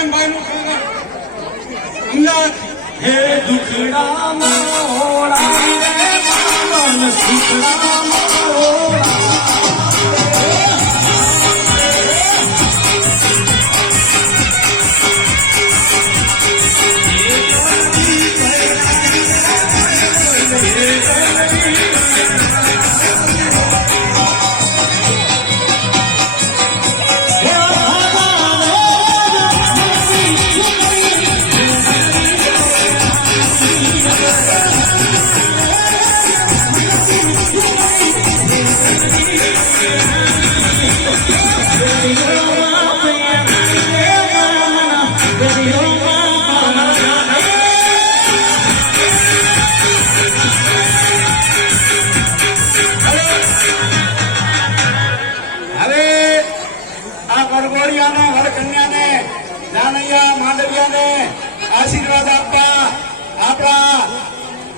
પ્રેમભાઈ નું અંગત હે દુખડા મોરા રે મન સુખડા મોરા આશીર્વાદ આપવા આપણા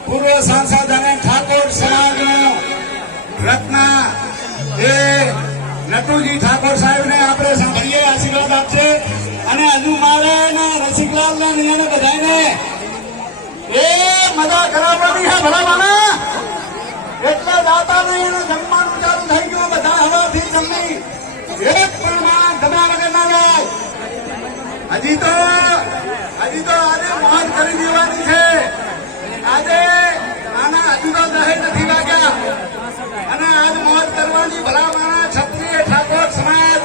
પૂર્વ સાંસદ અને ઠાકોર સમાજનું રત્ન એ નટુજી ઠાકોર સાહેબને આપણે સાંભળીએ, આશીર્વાદ આપશે. અને હજુ મારે રસિકલાલ ને બધાને એ મજા કરાવવાની છે ભલામાના, એટલે દાતા નહીં એને જમવાનું ચાલુ થઈ ગયું. બધા હવાથી જમી એક પણ માણસ જમ્યા વગર ના જાય. હજી તો આજે મોજ કરી દેવાની છે. આજે આના હજુ તો દહે નથી વાગ્યા અને આજ મોજ કરવાની. ભલામાણા ક્ષત્રિય ઠાકોર સમાજ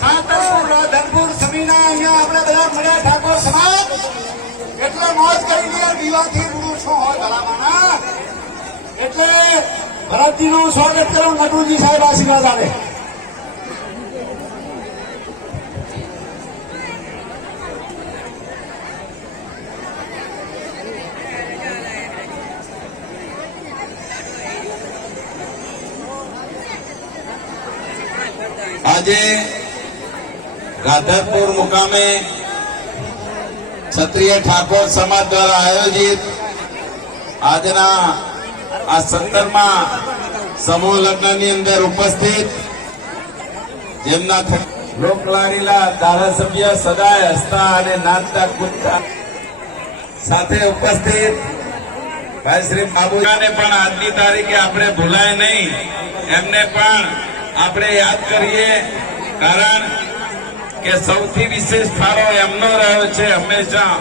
સાંતરપુર રાધનપુર સમીના અહીંયા આપણે બધા મળ્યા ઠાકોર સમાજ, એટલે મોજ કરી દે. દીવાથી રૂડું શું હોય ભલામાણા, એટલે ભરતજીનું સ્વાગત કરો. નટુજી સાહેબ આશીર્વાદ આપે. આજે રાધનપુર મુકામે ક્ષત્રિય ઠાકોર સમાજ દ્વારા આયોજિત આજના આ 17મા સમૂહ લગ્નની અંદર ઉપસ્થિત જેમના લોકલાડીલા ધારાસભ્ય સદાય હસતા અને નાચતા કૂદતા સાથે ઉપસ્થિત ભાઈ શ્રી બાબુજાને પણ આજની તારીખે આપણે ભૂલાય નહીં, એમને પણ આપણે યાદ કરીએ. કારણ કે સૌથી વિશેષ ફાળો એમનો રહ્યો છે હંમેશા